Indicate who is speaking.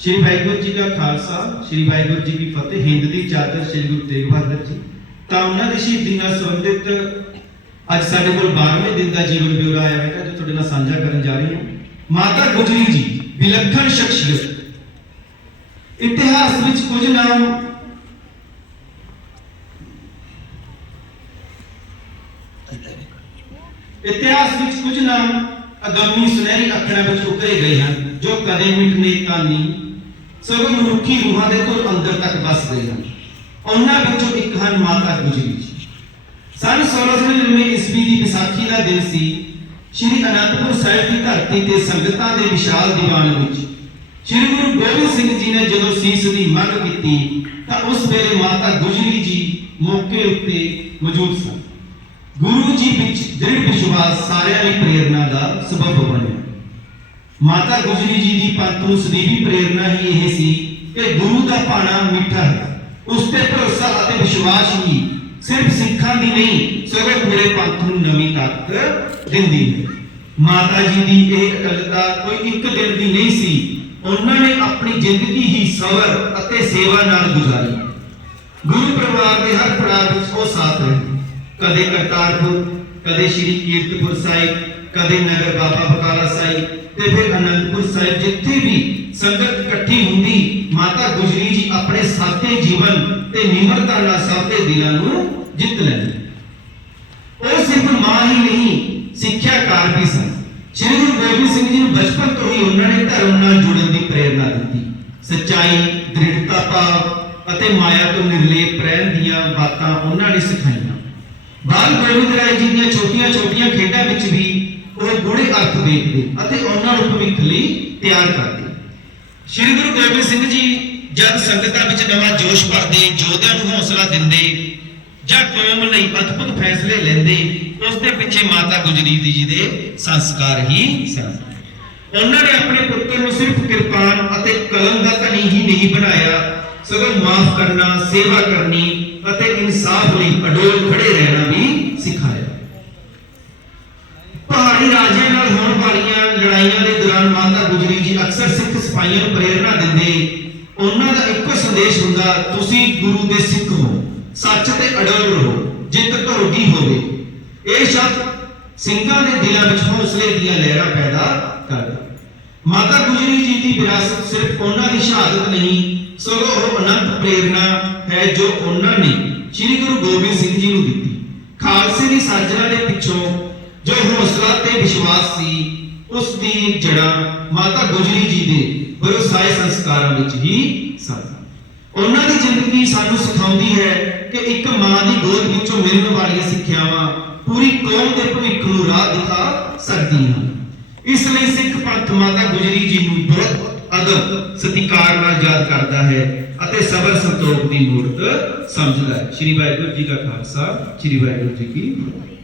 Speaker 1: ਸ਼੍ਰੀ ਵਾਹਿਗੁਰੂ ਜੀ ਕਾ ਖਾਲਸਾ, ਸ਼੍ਰੀ ਵਾਹਿਗੁਰੂ ਜੀ ਕੀ ਫਤਿਹ। ਹਿੰਦ ਦੀ ਚਾਦਰ ਸ਼੍ਰੀ ਗੁਰੂ ਤੇਗ ਬਹਾਦਰ ਜੀ। ਤਾਂ ਉਹਨਾਂ ਦੀ ਸ਼ਹੀਦੀ ਨਾਲ ਸੰਬੰਧਿਤ ਅੱਜ ਸਾਡੇ ਕੋਲ 12ਵੇਂ ਦਿਨ ਦਾ ਜੀਵਨ ਬਿਉਰਾ ਆਇਆ ਹੈ ਜੋ ਤੁਹਾਡੇ ਨਾਲ ਸਾਂਝਾ ਕਰਨ ਜਾ ਰਹੀ ਹਾਂ। ਮਾਤਾ ਗੁਜਰੀ ਜੀ, ਵਿਲੱਖਣ ਸ਼ਖਸੀਅਤ ਇਤਿਹਾਸ ਵਿੱਚ ਕੁਝ ਨਾਮ ਇਤਿਹਾਸ ਵਿੱਚ ਕੁਝ ਨਾਮ ਅਗੰਮੀ ਸੁਨਹਿਰੀ ਅੱਖਰਾਂ ਵਿੱਚ ਉਕਰੇ ਗਏ ਹਨ, ਜੋ ਕਦੇ ਮਿਟਨੇ ਤਾਂ ਨਹੀਂ। ਸਗੋਂ ਮਨੁੱਖੀ ਰੂਹਾਂ ਦੇ ਤੋਂ ਅੰਦਰ ਤੱਕ ਵਸ ਹਨ। ਉਹਨਾਂ ਵਿੱਚੋਂ ਇੱਕ ਹਨ ਮਾਤਾ ਗੁਜਰੀ ਜੀ। ਸਨ 1699 ਈਸਵੀ ਦੀ ਵਿਸਾਖੀ ਦਾ ਦਿਨ ਸੀ। ਸ਼੍ਰੀ ਅਨੰਦਪੁਰ ਸਾਹਿਬ ਦੀ ਧਰਤੀ ਤੇ ਸੰਗਤਾਂ ਦੇ ਵਿਸ਼ਾਲ ਦੀਵਾਨ ਵਿੱਚ ਸ਼੍ਰੀ ਗੁਰੂ ਗੋਬਿੰਦ ਸਿੰਘ ਜੀ ਨੇ ਜਦੋਂ ਸੀਸ ਦੀ ਮੰਗ ਕੀਤੀ, ਤਾਂ ਉਸ ਵੇਲੇ ਮਾਤਾ ਗੁਜਰੀ ਜੀ ਮੌਕੇ ਉੱਤੇ ਮੌਜੂਦ ਸਨ। ਗੁਰੂ ਜੀ ਵਿੱਚ ਦ੍ਰਿੜ ਵਿਸ਼ਵਾਸ ਸਾਰਿਆਂ ਲਈ ਪ੍ਰੇਰਣਾ ਦਾ ਸਬਬ ਬਣਿਆ। ਮਾਤਾ ਗੁਜਰੀ ਜੀ ਦੀ ਪੰਥ ਨੂੰ ਸਦੀਵੀ ਪ੍ਰੇਰਣਾ ਹੀ ਇਹ ਸੀ ਕਿ ਗੁਰੂ ਦਾ ਪਾਣਾ ਮਿੱਠਾ ਹੈ। ਉਸ ਤੇ ਭਰੋਸਾ ਅਤੇ ਵਿਸ਼ਵਾਸ ਹੀ ਸਿਰਫ ਸਿੱਖਾਂ ਦੀ ਨਹੀਂ, ਸਗੋਂ ਪੂਰੇ ਪੰਥ ਨੂੰ ਨਵੀਂ ਤਾਕਤ ਦਿੰਦੀ ਹੈ। ਮਾਤਾ ਜੀ ਦੀ ਇਹ ਅਕਲਤਾ ਕੋਈ ਇੱਕ ਦਿਨ ਦੀ ਨਹੀਂ ਸੀ, ਉਹਨਾਂ ਨੇ ਆਪਣੀ ਜ਼ਿੰਦਗੀ ਹੀ ਸਬਰ ਅਤੇ ਸੇਵਾ ਨਾਲ ਗੁਜ਼ਾਰੀ। ਗੁਰੂ ਪਰਿਵਾਰ ਦੇ ਹਰ ਪੜਾਅ ਵਿੱਚ ਉਹ ਸਾਥ ਰਹੇ। ਕਦੇ ਕਰਤਾਰਪੁਰ, ਕਦੇ ਸ਼੍ਰੀ ਕੀਰਤਪੁਰ ਸਾਹਿਬ, ਕਦੇ ਨਗਰ ਬਾਬਾ ਬਕਾਲਾ ਸਾਹਿਬ ਤੇ ਫਿਰ ਅਨੰਦਪੁਰ ਸਾਹਿਬ ਜਿੱਥੇ ਵੀ ਸੰਗਤ ਇਕੱਠੀ ਹੁੰਦੀ, ਮਾਤਾ ਗੁਜਰੀ ਜੀ ਆਪਣੇ ਸਾਥੇ ਜੀਵਨ ਤੇ ਨਿਮਰਤਾ ਨਾਲ ਸਭ ਦੇ ਦਿਲਾਂ ਨੂੰ ਜਿੱਤ ਲੈਂਦੀ। ਉਹ ਸਿਰਫ ਮਾਂ ਹੀ ਨਹੀਂ ਸਿੱਖਿਆਕਾਰ ਵੀ ਸਨ। ਸ਼੍ਰੀ ਗੁਰੂ ਗੋਬਿੰਦ ਸਿੰਘ ਜੀ ਨੂੰ ਬਚਪਨ ਤੋਂ ਹੀ ਉਹਨਾਂ ਨੇ ਧਰਮ ਨਾਲ ਜੁੜਨ ਦੀ ਪ੍ਰੇਰਣਾ ਦਿੱਤੀ। ਸੱਚਾਈ, ਦ੍ਰਿੜਤਾ ਭਾਵ ਅਤੇ ਮਾਇਆ ਤੋਂ ਨਿਰਲੇਪ ਰਹਿਣ ਦੀਆਂ ਬਾਤਾਂ ਉਹਨਾਂ ਨੇ ਸਿਖਾਈਆਂ। ਬਾਲ ਗੋਬਿੰਦ ਰਾਏ ਜੀ ਦੀਆਂ ਛੋਟੀਆਂ-ਛੋਟੀਆਂ ਅਰਥ ਦੇਖਦੇ ਅਤੇ ਉਹਨਾਂ ਨੂੰ ਭਵਿੱਖ ਲਈ ਤਿਆਰ ਕਰਦੇ। ਸ਼੍ਰੀ ਗੁਰੂ ਗੋਬਿੰਦ ਸਿੰਘ ਜੀ ਜਦ ਸੰਗਤਾਂ ਵਿੱਚ ਨਵਾਂ ਜੋਸ਼ ਭਰਦੇ, ਯੋਧਿਆਂ ਨੂੰ ਹੌਸਲਾ ਦਿੰਦੇ ਜਾਂ ਕੌਮ ਲਈ ਅਦਭੁਤ ਫੈਸਲੇ ਲੈਂਦੇ, ਉਸ ਦੇ ਪਿੱਛੇ ਮਾਤਾ ਗੁਜਰੀ ਜੀ ਦੇ ਸੰਸਕਾਰ ਹੀ ਸਨ। ਉਹਨਾਂ ਨੇ ਆਪਣੇ ਪੁੱਤਰ ਨੂੰ ਸਿਰਫ ਕਿਰਪਾਨ ਅਤੇ ਕਲਮ ਦਾ ਧਨੀ ਹੀ ਨਹੀਂ ਬਣਾਇਆ, ਸਗੋਂ ਮਾਫ ਕਰਨਾ, ਸੇਵਾ ਕਰਨੀ ਅਤੇ ਇਨਸਾਫ ਲਈ ਅਡੋਲ ਖੜੇ ਰਹਿਣਾ ਵੀ ਸਿਖਾਇਆ। ਪਹਾੜੀ ਰਾਜਿਆਂ ਨਾਲ ਹੋਣ ਵਾਲੀਆਂ ਲੜਾਈਆਂ ਦੇ ਦੌਰਾਨ ਮਾਤਾ ਗੁਜਰੀ ਜੀ ਅਕਸਰ ਸਿੱਖ ਸਿਪਾਹੀਆਂ ਨੂੰ ਪ੍ਰੇਰਣਾ ਦਿੰਦੇ। ਉਹਨਾਂ ਦਾ ਇੱਕੋ ਸੰਦੇਸ਼ ਹੁੰਦਾ, ਤੁਸੀਂ ਗੁਰੂ ਦੇ ਸਿੱਖ ਹੋ। ਸੱਚ ਤੇ ਅਡੋਲ ਰਹੋ। ਜਿੱਤ ਤੁਹਾਡੀ ਹੋਵੇ। ਇਹ ਸ਼ਬਦ ਸਿੰਘਾਂ ਦੇ ਦਿਲਾਂ ਵਿੱਚ ਹੌਸਲੇ ਦੀਆਂ ਲਹਿਰਾਂ ਪੈਦਾ ਕਰਦਾ। ਮਾਤਾ ਗੁਜਰੀ ਜੀ ਦੀ ਵਿਰਾਸਤ ਸਿਰਫ ਉਹਨਾਂ ਦੀ ਸ਼ਹਾਦਤ ਨਹੀਂ, ਸਗੋਂ ਉਹ ਅਨੰਤ ਪ੍ਰੇਰਣਾ ਹੈ ਜੋ ਉਹਨਾਂ ਨੇ ਸ੍ਰੀ ਗੁਰੂ ਗੋਬਿੰਦ ਸਿੰਘ ਜੀ ਨੂੰ ਦਿੱਤੀ। ਖਾਲਸੇ ਦੀ ਸਾਜਣਾ ਦੇ ਪਿੱਛੋਂ ਜੋ ਹੌਸਲਾ ਤੇ ਵਿਸ਼ਵਾਸ ਸੀ ਉਸ ਦੀ ਜੜ੍ਹਾਂ ਮਾਤਾ ਗੁਜਰੀ ਜੀ ਦੇ ਬਰਸਾਏ ਸੰਸਕਾਰਾਂ ਵਿੱਚ ਹੀ ਸਨ। ਉਹਨਾਂ ਦੀ ਜ਼ਿੰਦਗੀ ਸਾਨੂੰ ਸਿਖਾਉਂਦੀ ਹੈ ਕਿ ਇੱਕ ਮਾਂ ਦੀ ਗੋਦ ਵਿੱਚੋਂ ਮਿਲਣ ਵਾਲੀਆਂ ਸਿੱਖਿਆਵਾਂ ਪੂਰੀ ਕੌਮ ਦੇ ਭਵਿੱਖ ਨੂੰ ਰਾਹ ਦਿਖਾ ਸਕਦੀਆਂ ਹਨ। ਇਸ ਲਈ ਸਿੱਖ ਪੰਥ ਮਾਤਾ ਗੁਜਰੀ ਜੀ ਨੂੰ ਬਹੁਤ ਅਦਬ, ਸਤਿਕਾਰ ਨਾਲ ਯਾਦ ਕਰਦਾ ਹੈ ਅਤੇ ਸਬਰ ਸੰਤੋਖ ਦੀ ਮੂਰਤ ਸਮਝਦਾ ਹੈ। ਸ਼੍ਰੀ ਵਾਹਿਗੁਰੂ ਜੀ ਕਾ ਖਾਲਸਾ, ਸ਼੍ਰੀ ਵਾਹਿਗੁਰੂ ਜੀ ਕੀ ਫਤਿਹ।